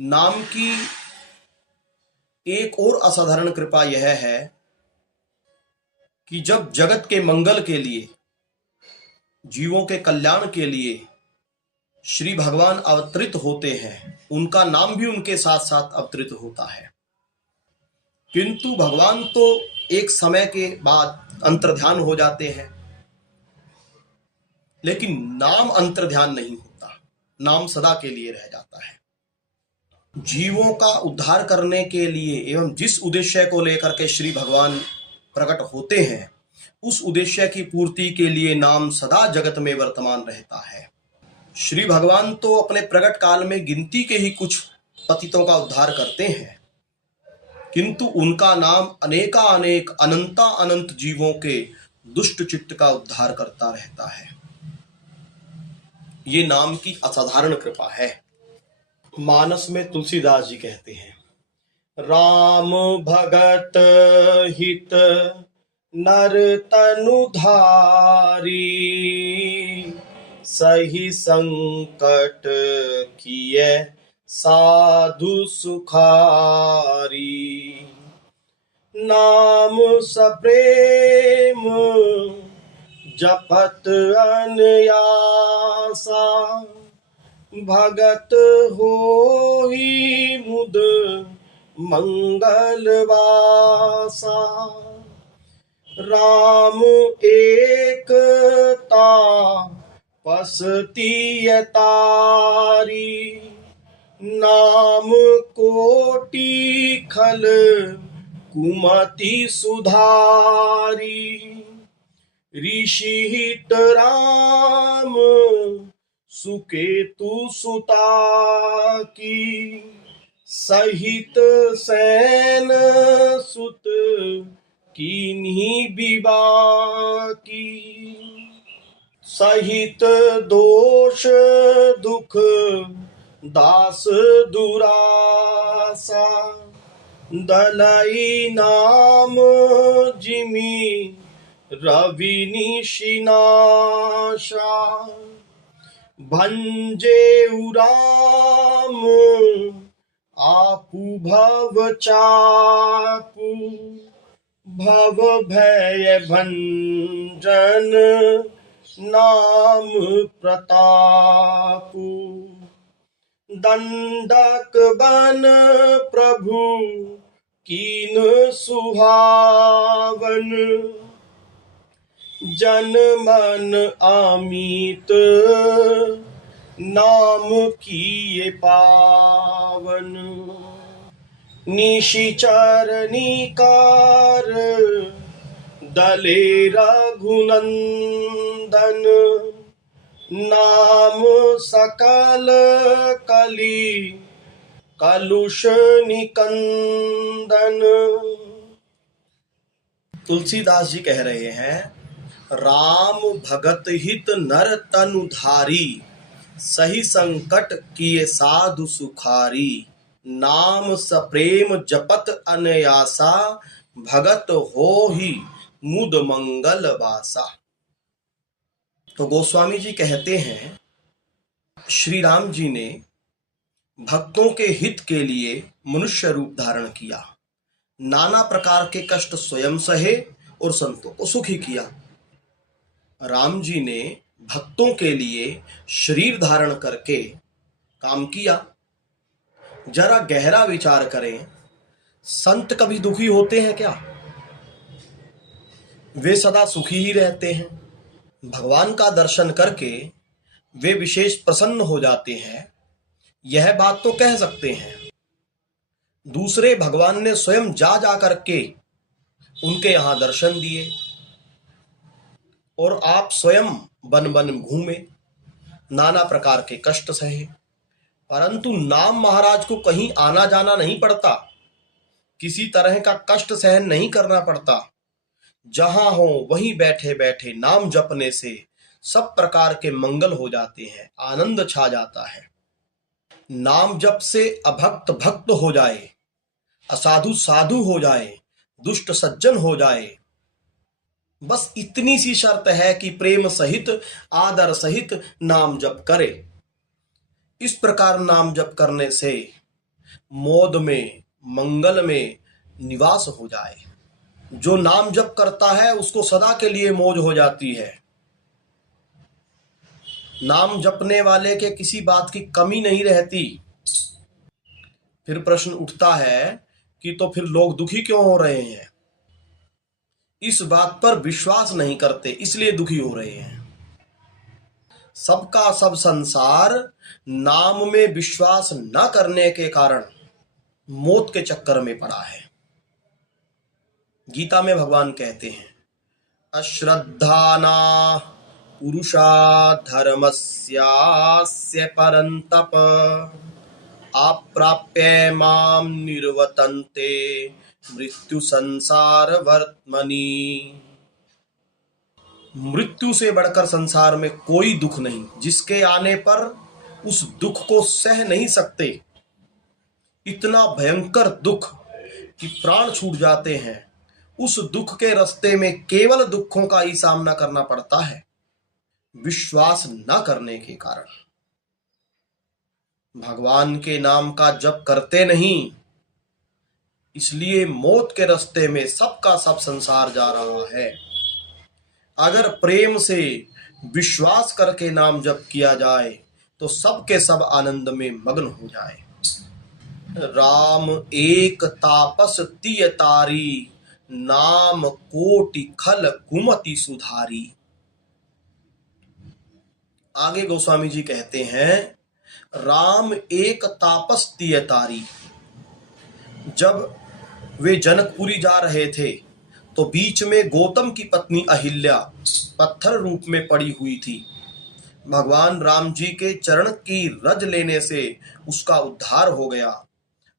नाम की एक और असाधारण कृपा यह है कि जब जगत के मंगल के लिए, जीवों के कल्याण के लिए श्री भगवान अवतरित होते हैं, उनका नाम भी उनके साथ साथ अवतरित होता है। किंतु भगवान तो एक समय के बाद अंतर्ध्यान हो जाते हैं, लेकिन नाम अंतर्ध्यान नहीं होता, नाम सदा के लिए रह जाता है। जीवों का उद्धार करने के लिए एवं जिस उद्देश्य को लेकर के श्री भगवान प्रकट होते हैं, उस उद्देश्य की पूर्ति के लिए नाम सदा जगत में वर्तमान रहता है। श्री भगवान तो अपने प्रकट काल में गिनती के ही कुछ पतितों का उद्धार करते हैं, किंतु उनका नाम अनेका अनेक अनंता अनंत जीवों के दुष्ट चित्त का उद्धार करता रहता है। ये नाम की असाधारण कृपा है। मानस में तुलसीदास जी कहते हैं, राम भगत हित नर तनुधारी, सही संकट किए साधु सुखारी। नाम सप्रेम जपत अनयासा, भगत होहि मुद मंगलवासा। राम एकता पसतीय तारी, नाम कोटि खल कुमति सुधारी। ऋषि हित राम सुकेतु सुता की, सहित सैन सुत कीन्ही विवाह की। सहित दोष दुख दास दुरासा, दलई नाम जिमि रवि निशिनाशा। भंजे राम आपु भव चापु, भव भय भंजन नाम प्रतापु। दंडक बन प्रभु कीन सुहावन, जन मन अमित नाम किए पावन। निशिचर निकार दले रघुनंदन, नाम सकल कली कलुष निकंदन। तुलसीदास जी कह रहे हैं, राम भगत हित नर तनुधारी, सही संकट किए साधु सुखारी। नाम सप्रेम जपत अनयासा, भगत होहि मुद मंगल वासा। तो गोस्वामी जी कहते हैं, श्री राम जी ने भक्तों के हित के लिए मनुष्य रूप धारण किया, नाना प्रकार के कष्ट स्वयं सहे और संतों को सुखी किया। राम जी ने भक्तों के लिए शरीर धारण करके काम किया। जरा गहरा विचार करें, संत कभी दुखी होते हैं क्या? वे सदा सुखी ही रहते हैं। भगवान का दर्शन करके वे विशेष प्रसन्न हो जाते हैं, यह बात तो कह सकते हैं। दूसरे भगवान ने स्वयं जा करके उनके यहां दर्शन दिए और आप स्वयं वन वन घूमे, नाना प्रकार के कष्ट सहे, परंतु नाम महाराज को कहीं आना जाना नहीं पड़ता, किसी तरह का कष्ट सहन नहीं करना पड़ता। जहां हो वहीं बैठे बैठे नाम जपने से सब प्रकार के मंगल हो जाते हैं, आनंद छा जाता है। नाम जप से अभक्त भक्त हो जाए, असाधु साधु हो जाए, दुष्ट सज्जन हो जाए, बस इतनी सी शर्त है कि प्रेम सहित आदर सहित नाम जप करे। इस प्रकार नाम जप करने से मोद में, मंगल में निवास हो जाए। जो नाम जप करता है उसको सदा के लिए मौज हो जाती है। नाम जपने वाले के किसी बात की कमी नहीं रहती। फिर प्रश्न उठता है कि तो फिर लोग दुखी क्यों हो रहे हैं? इस बात पर विश्वास नहीं करते, इसलिए दुखी हो रहे हैं। सबका सब संसार नाम में विश्वास न करने के कारण मौत के चक्कर में पड़ा है। गीता में भगवान कहते हैं, अश्रद्धाना पुरुषा धर्मस्यास्य परंतप अप्राप्य माम निर्वतन्ते मृत्यु संसार वर्त्मनि। मृत्यु से बढ़कर संसार में कोई दुख नहीं, जिसके आने पर उस दुख को सह नहीं सकते। इतना भयंकर दुख कि प्राण छूट जाते हैं। उस दुख के रास्ते में केवल दुखों का ही सामना करना पड़ता है, विश्वास न करने के कारण। भगवान के नाम का जप करते नहीं, इसलिए मौत के रास्ते में सबका सब संसार जा रहा है। अगर प्रेम से विश्वास करके नाम जप किया जाए तो सबके सब आनंद में मग्न हो जाए। राम एक तापस तिय तारी, नाम कोटि खल कुमति सुधारी। आगे गोस्वामी जी कहते हैं, राम एक तापस तिय तारी। जब वे जनकपुरी जा रहे थे तो बीच में गौतम की पत्नी अहिल्या पत्थर रूप में पड़ी हुई थी। भगवान राम जी के चरण की रज लेने से उसका उद्धार हो गया।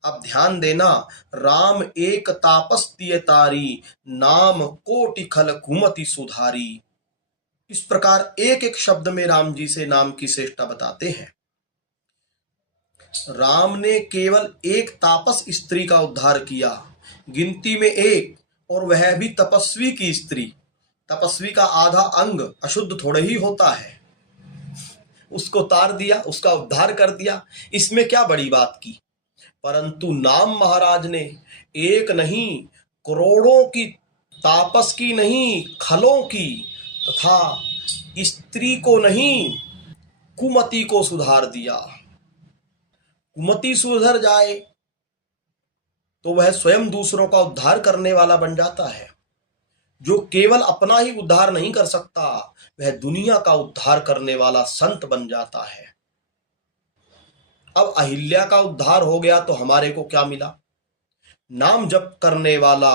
अब ध्यान देना, राम एक तापस तिय तारी, नाम कोटि खल कुमति सुधारी। इस प्रकार एक एक शब्द में राम जी से नाम की श्रेष्ठता बताते हैं। राम ने केवल एक तापस स्त्री का उद्धार किया, गिनती में एक, और वह भी तपस्वी की स्त्री। तपस्वी का आधा अंग अशुद्ध थोड़े ही होता है, उसको तार दिया, उसका उद्धार कर दिया। इसमें क्या बड़ी बात की? परंतु नाम महाराज ने एक नहीं, करोड़ों की तापस की नहीं, खलों की, तथा स्त्री को नहीं, कुमति को सुधार दिया। कुमति सुधर जाए तो वह स्वयं दूसरों का उद्धार करने वाला बन जाता है। जो केवल अपना ही उद्धार नहीं कर सकता, वह दुनिया का उद्धार करने वाला संत बन जाता है। अब अहिल्या का उद्धार हो गया तो हमारे को क्या मिला? नाम जप करने वाला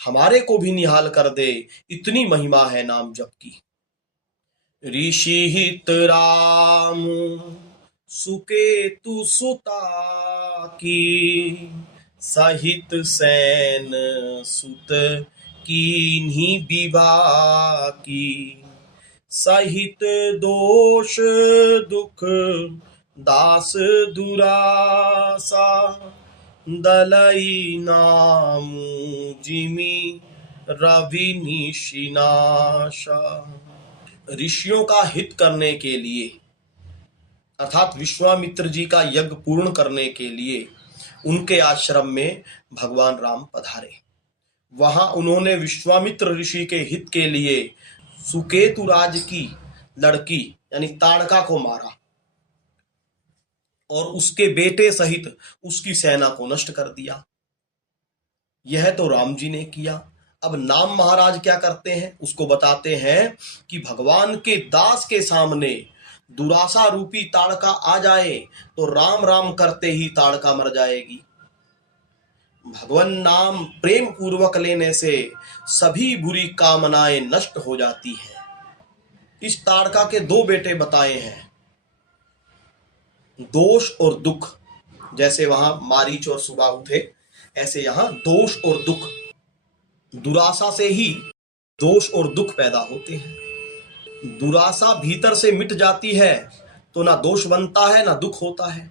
हमारे को भी निहाल कर दे, इतनी महिमा है नाम जप की। ऋषि हित राम सुकेतु सुता की, सहित सैन सुत कीन्ही विवाह की। सहित दोष दुख दास दुरासा, दलई नाम जिमि रवि निशिनाशा। ऋषियों का हित करने के लिए, अर्थात विश्वामित्र जी का यज्ञ पूर्ण करने के लिए उनके आश्रम में भगवान राम पधारे। वहां उन्होंने विश्वामित्र ऋषि के हित के लिए सुकेतु राज की लड़की यानी ताड़का को मारा और उसके बेटे सहित उसकी सेना को नष्ट कर दिया। यह तो राम जी ने किया। अब नाम महाराज क्या करते हैं उसको बताते हैं कि भगवान के दास के सामने दुरासा रूपी ताड़का आ जाए तो राम राम करते ही ताड़का मर जाएगी। भगवान नाम प्रेम पूर्वक लेने से सभी बुरी कामनाएं नष्ट हो जाती हैं। इस ताड़का के दो बेटे बताए हैं, दोष और दुख। जैसे वहां मारीच और सुबाहु थे, ऐसे यहां दोष और दुख। दुरासा से ही दोष और दुख पैदा होते हैं। दुरासा भीतर से मिट जाती है तो ना दोष बनता है ना दुख होता है,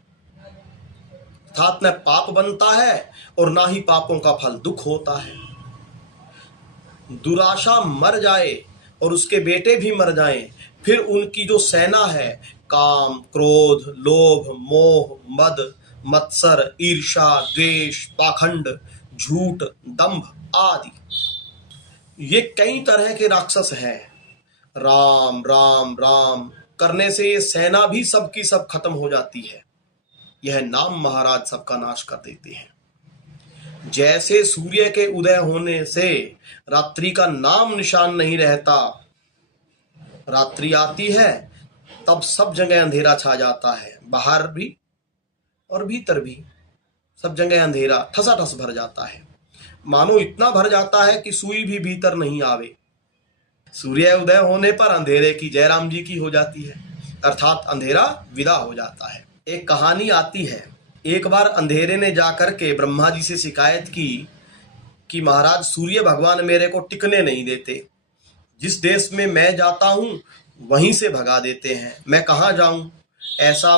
अर्थात न पाप बनता है और ना ही पापों का फल दुख होता है। दुराशा मर जाए और उसके बेटे भी मर जाएं, फिर उनकी जो सेना है, काम, क्रोध, लोभ, मोह, मद मत्सर, ईर्ष्या, द्वेष, पाखंड, झूठ, दंभ आदि। ये कई तरह के राक्षस हैं। राम राम राम करने से ये सेना भी सबकी सब खत्म हो जाती है। यह नाम महाराज सबका नाश कर देते हैं। जैसे सूर्य के उदय होने से रात्रि का नाम निशान नहीं रहता, रात्रि आती है तब सब जगह अंधेरा छा जाता है, बाहर भी और भीतर भी सब जगह अंधेरा ठसाठस भर जाता है। मानो इतना भर जाता है कि सुई भी भीतर नहीं आवे। सूर्य उदय होने पर अंधेरे की जय राम जी की हो जाती है, अर्थात अंधेरा विदा हो जाता है। एक कहानी आती है, एक बार अंधेरे ने जाकर के ब्रह्मा जी से शिकायत की कि महाराज सूर्य भगवान मेरे को टिकने नहीं देते, जिस देश में मैं जाता हूं वहीं से भगा देते हैं, मैं कहाँ जाऊं, ऐसा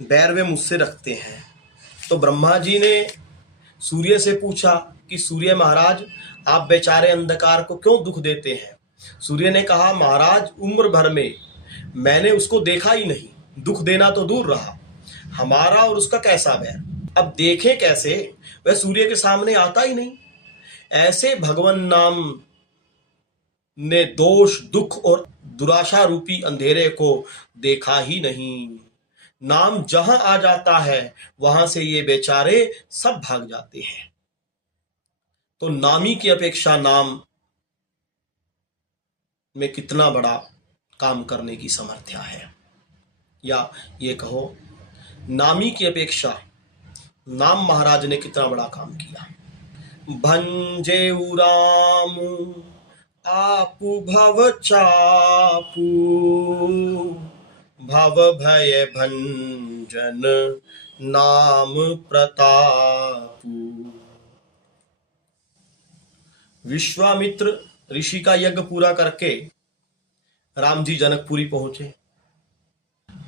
बैर वे मुझसे रखते हैं। तो ब्रह्मा जी ने सूर्य से पूछा कि सूर्य महाराज आप बेचारे अंधकार को क्यों दुख देते हैं। सूर्य ने कहा महाराज उम्र भर में मैंने उसको देखा ही नहीं, दुख देना तो दूर रहा, हमारा और उसका कैसा बैर, अब देखे कैसे, वह सूर्य के सामने आता ही नहीं। ऐसे भगवान नाम ने दोष, दुख और दुराशा रूपी अंधेरे को देखा ही नहीं। नाम जहां आ जाता है वहां से ये बेचारे सब भाग जाते हैं। तो नामी की अपेक्षा नाम में कितना बड़ा काम करने की सामर्थ्य है, या ये कहो नामी की अपेक्षा नाम महाराज ने कितना बड़ा काम किया। भंजे राम आपु भव चापू, भव भय भंजन नाम प्रतापू। विश्वामित्र ऋषि का यज्ञ पूरा करके राम जी जनकपुरी पहुंचे।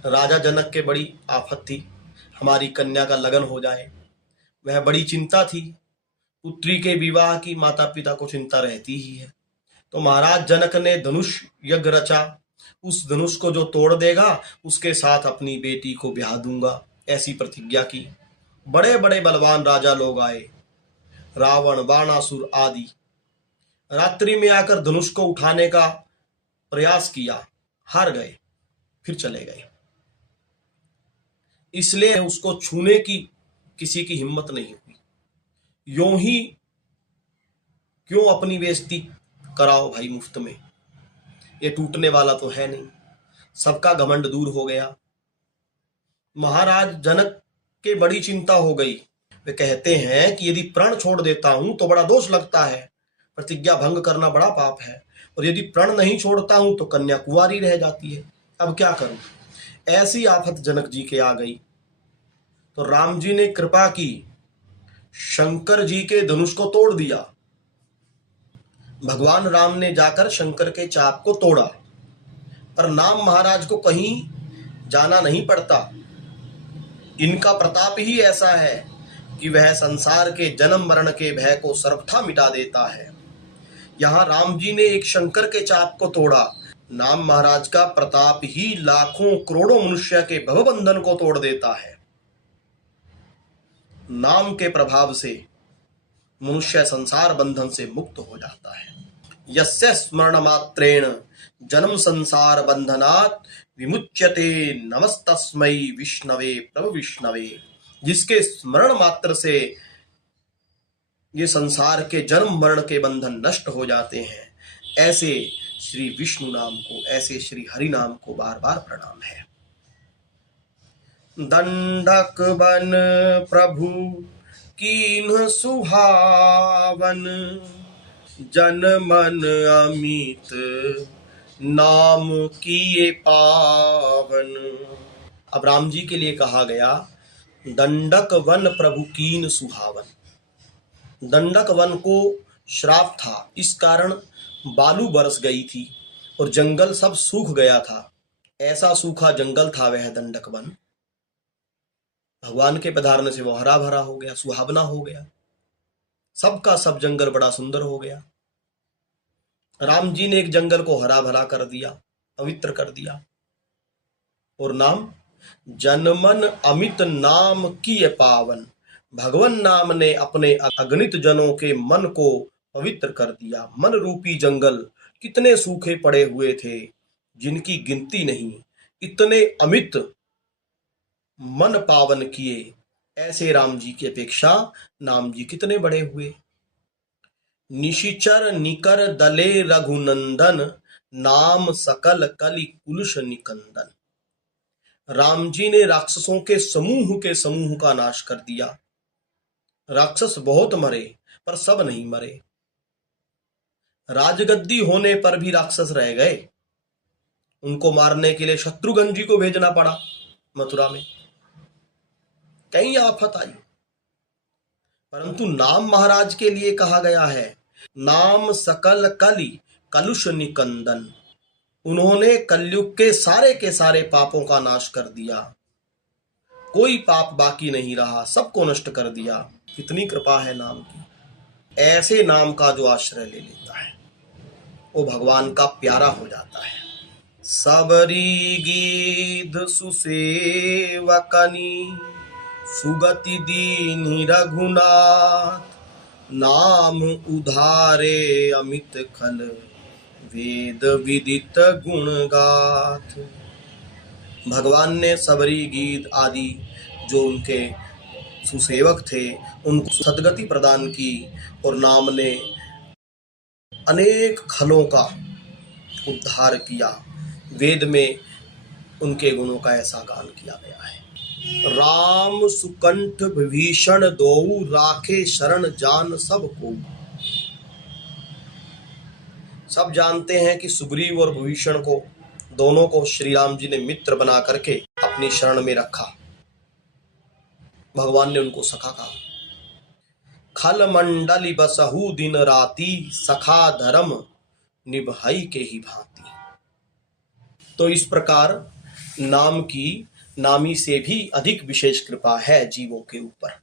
राजा जनक के बड़ी आफत थी, हमारी कन्या का लगन हो जाए, वह बड़ी चिंता थी। पुत्री के विवाह की माता पिता को चिंता रहती ही है। तो महाराज जनक ने धनुष यज्ञ रचा, उस धनुष को जो तोड़ देगा उसके साथ अपनी बेटी को ब्याह दूंगा, ऐसी प्रतिज्ञा की। बड़े बड़े बलवान राजा लोग आए, रावण, बाणासुर आदि। रात्रि में आकर धनुष को उठाने का प्रयास किया, हार गए, फिर चले गए। इसलिए उसको छूने की किसी की हिम्मत नहीं हुई। यूं ही क्यों अपनी बेइज्जती कराओ भाई मुफ्त में, ये टूटने वाला तो है नहीं। सबका घमंड दूर हो गया। महाराज जनक के बड़ी चिंता हो गई। वे कहते हैं कि यदि प्रण छोड़ देता हूं तो बड़ा दोष लगता है, प्रतिज्ञा भंग करना बड़ा पाप है, और यदि प्रण नहीं छोड़ता हूं तो कन्या कुंवारी रह जाती है, अब क्या करूं। ऐसी आफत जनक जी के आ गई। तो राम जी ने कृपा की, शंकर जी के धनुष को तोड़ दिया। भगवान राम ने जाकर शंकर के चाप को तोड़ा, पर नाम महाराज को कहीं जाना नहीं पड़ता। इनका प्रताप ही ऐसा है कि वह संसार के जन्म मरण के भय को सर्वथा मिटा देता है। यहां राम जी ने एक शंकर के चाप को तोड़ा, नाम महाराज का प्रताप ही लाखों करोड़ों मनुष्य के भवबंधन को तोड़ देता है। नाम के प्रभाव से मनुष्य संसार बंधन से मुक्त हो जाता है। यस्य स्मरण मात्रेण जन्म संसार बंधनात् विमुच्यते, नमस्तस्मै विष्णवे प्रभु विष्णवे। जिसके स्मरण मात्र से ये संसार के जन्म मरण के बंधन नष्ट हो जाते हैं, ऐसे श्री विष्णु नाम को, ऐसे श्री हरि नाम को बार बार प्रणाम है। दंडक बन प्रभु कीन्ह सुहावन, जन मन अमित नाम किए पावन। अब राम जी के लिए कहा गया दंडक वन प्रभु कीन सुहावन। दंडक वन को श्राप था, इस कारण बालू बरस गई थी और जंगल सब सूख गया था। ऐसा सूखा जंगल था वह दंडक वन। भगवान के पधारने से वो हरा भरा हो गया, सुहावना हो गया, सबका सब जंगल बड़ा सुंदर हो गया। राम जी ने एक जंगल को हरा भरा कर दिया, पवित्र कर दिया, और नाम जनमन अमित नाम किए पावन। भगवान नाम ने अपने अगणित जनों के मन को पवित्र कर दिया। मन रूपी जंगल कितने सूखे पड़े हुए थे जिनकी गिनती नहीं, इतने अमित मन पावन किए। ऐसे राम जी की अपेक्षा नाम जी कितने बड़े हुए। निशिचर निकर दले रघुनंदन, नाम सकल कलि कुलुष निकंदन। राम जी ने राक्षसों के समूह का नाश कर दिया। राक्षस बहुत मरे पर सब नहीं मरे। राजगद्दी होने पर भी राक्षस रह गए। उनको मारने के लिए शत्रुघ्न जी को भेजना पड़ा मथुरा में। कई आफत आई, परंतु नाम महाराज के लिए कहा गया है, नाम सकल कलि कलुष निकंदन। उन्होंने कलयुग के सारे पापों का नाश कर दिया। कोई पाप बाकी नहीं रहा, सबको नष्ट कर दिया। कितनी कृपा है नाम की। ऐसे नाम का जो आश्रय ले लेता है वो भगवान का प्यारा हो जाता है। सबरी गीध सुसेवकनी, सुगति दीन्हि रघुनाथ। नाम उधारे अमित खल, वेद विदित गुण गाथ। भगवान ने सबरी गीध आदि जो उनके सुसेवक थे उनको सदगति प्रदान की, और नाम ने अनेक खलों का उद्धार किया। वेद में उनके गुणों का ऐसा गान किया गया है। राम सुकंठ विभीषण दोऊ, राखे शरण जान सब को। सब जानते हैं कि सुग्रीव और विभीषण को, दोनों को श्री राम जी ने मित्र बना करके अपनी शरण में रखा। भगवान ने उनको सखा कहा। खल मंडली बसहु दिन राती, सखा धर्म निभाई के ही भांति। तो इस प्रकार नाम की नामी से भी अधिक विशेष कृपा है जीवों के ऊपर।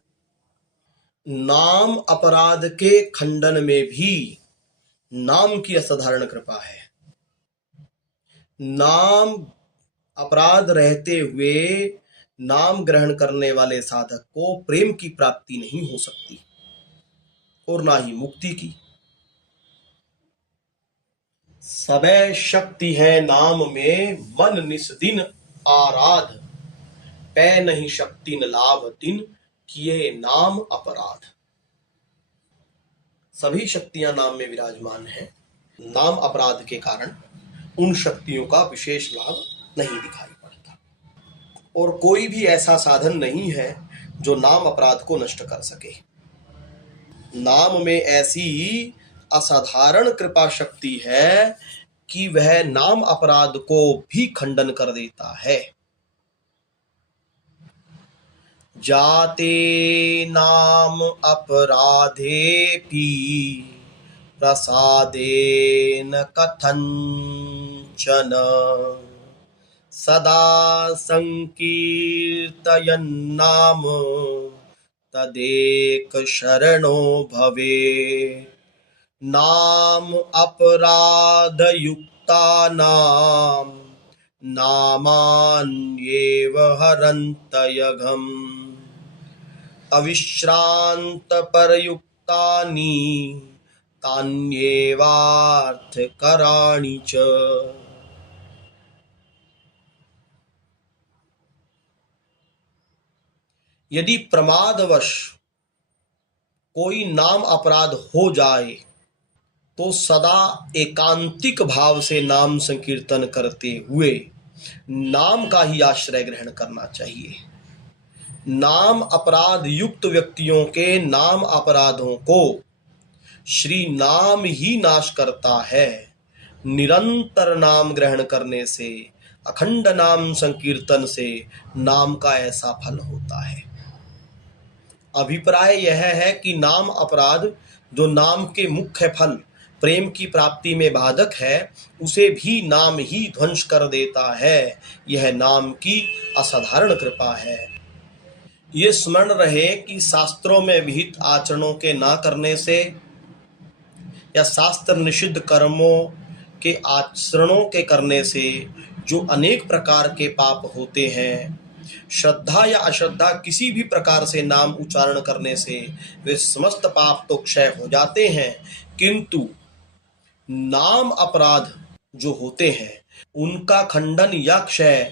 नाम अपराध के खंडन में भी नाम की असाधारण कृपा है। नाम अपराध रहते हुए नाम ग्रहण करने वाले साधक को प्रेम की प्राप्ति नहीं हो सकती और ना ही मुक्ति की। सबे शक्ति है नाम में, मन निस दिन आराध। पै नहीं शक्ति न लाभ दिन, किए नाम अपराध। सभी शक्तियां नाम में विराजमान हैं। नाम अपराध के कारण उन शक्तियों का विशेष लाभ नहीं दिखाई पड़ता, और कोई भी ऐसा साधन नहीं है जो नाम अपराध को नष्ट कर सके। नाम में ऐसी असाधारण कृपा शक्ति है कि वह नाम अपराध को भी खंडन कर देता है। जाते नाम अपराधे पी, प्रसादेन कथंचन। सदा संकीर्तयन् नाम, तदेक शरणो भवे। नाम अपराध युक्ता नाम, नामान्येव हरन्तयघम्। अविश्रांत परयुक्तानि, तान्येवार्थकराणि च। यदि प्रमादवश कोई नाम अपराध हो जाए तो सदा एकांतिक भाव से नाम संकीर्तन करते हुए नाम का ही आश्रय ग्रहण करना चाहिए। नाम अपराध युक्त व्यक्तियों के नाम अपराधों को श्री नाम ही नाश करता है। निरंतर नाम ग्रहण करने से, अखंड नाम संकीर्तन से नाम का ऐसा फल होता है। अभिप्राय यह है कि नाम अपराध जो नाम के मुख्य फल प्रेम की प्राप्ति में बाधक है, उसे भी नाम ही ध्वंस कर देता है। यह नाम की असाधारण कृपा है। ये स्मरण रहे कि शास्त्रों में विहित आचरणों के ना करने से या शास्त्र निषिद्ध कर्मों के आचरणों के करने से जो अनेक प्रकार के पाप होते हैं, श्रद्धा या अश्रद्धा किसी भी प्रकार से नाम उच्चारण करने से वे समस्त पाप तो क्षय हो जाते हैं, किंतु नाम अपराध जो होते हैं उनका खंडन या क्षय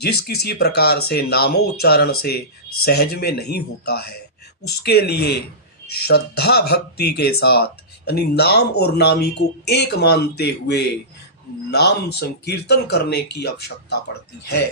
जिस किसी प्रकार से नामोच्चारण से सहज में नहीं होता है, उसके लिए श्रद्धा भक्ति के साथ यानी नाम और नामी को एक मानते हुए नाम संकीर्तन करने की आवश्यकता पड़ती है।